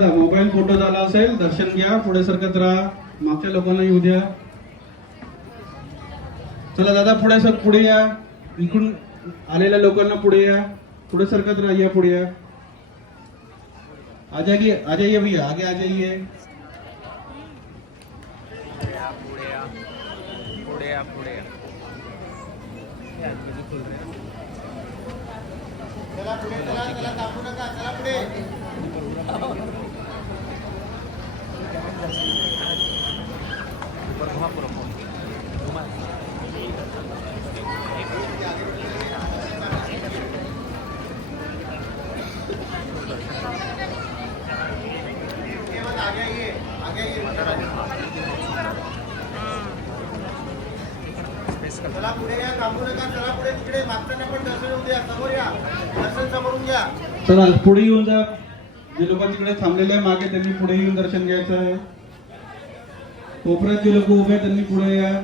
Mobile photo झाला असेल दर्शन घ्या, पुढे सरकत राहा, मागच्या लोकांना येऊ द्या. चला दादा पुढे सर, पुढे या. इकडून आलेल्या लोकांना पुढे या, पुढे सरकत राहा, या पुढे या. आ जाइए भैया, आगे आ जाइए. पुढे चला थांबू नका, चला पुढे. चला पुढे या, थांबू नका, चला पुढे. तिकडे मागच्यांना पण दर्शन होऊ द्या, समोर या, दर्शन समोरून घ्या. चला पुढे येऊन जा. जे लोक तिकडे थांबलेले आहे मागे त्यांनी पुढे येऊन दर्शन घ्यायचं आहे. कोपऱ्यात जे लोक उभे त्यांनी पुढे या.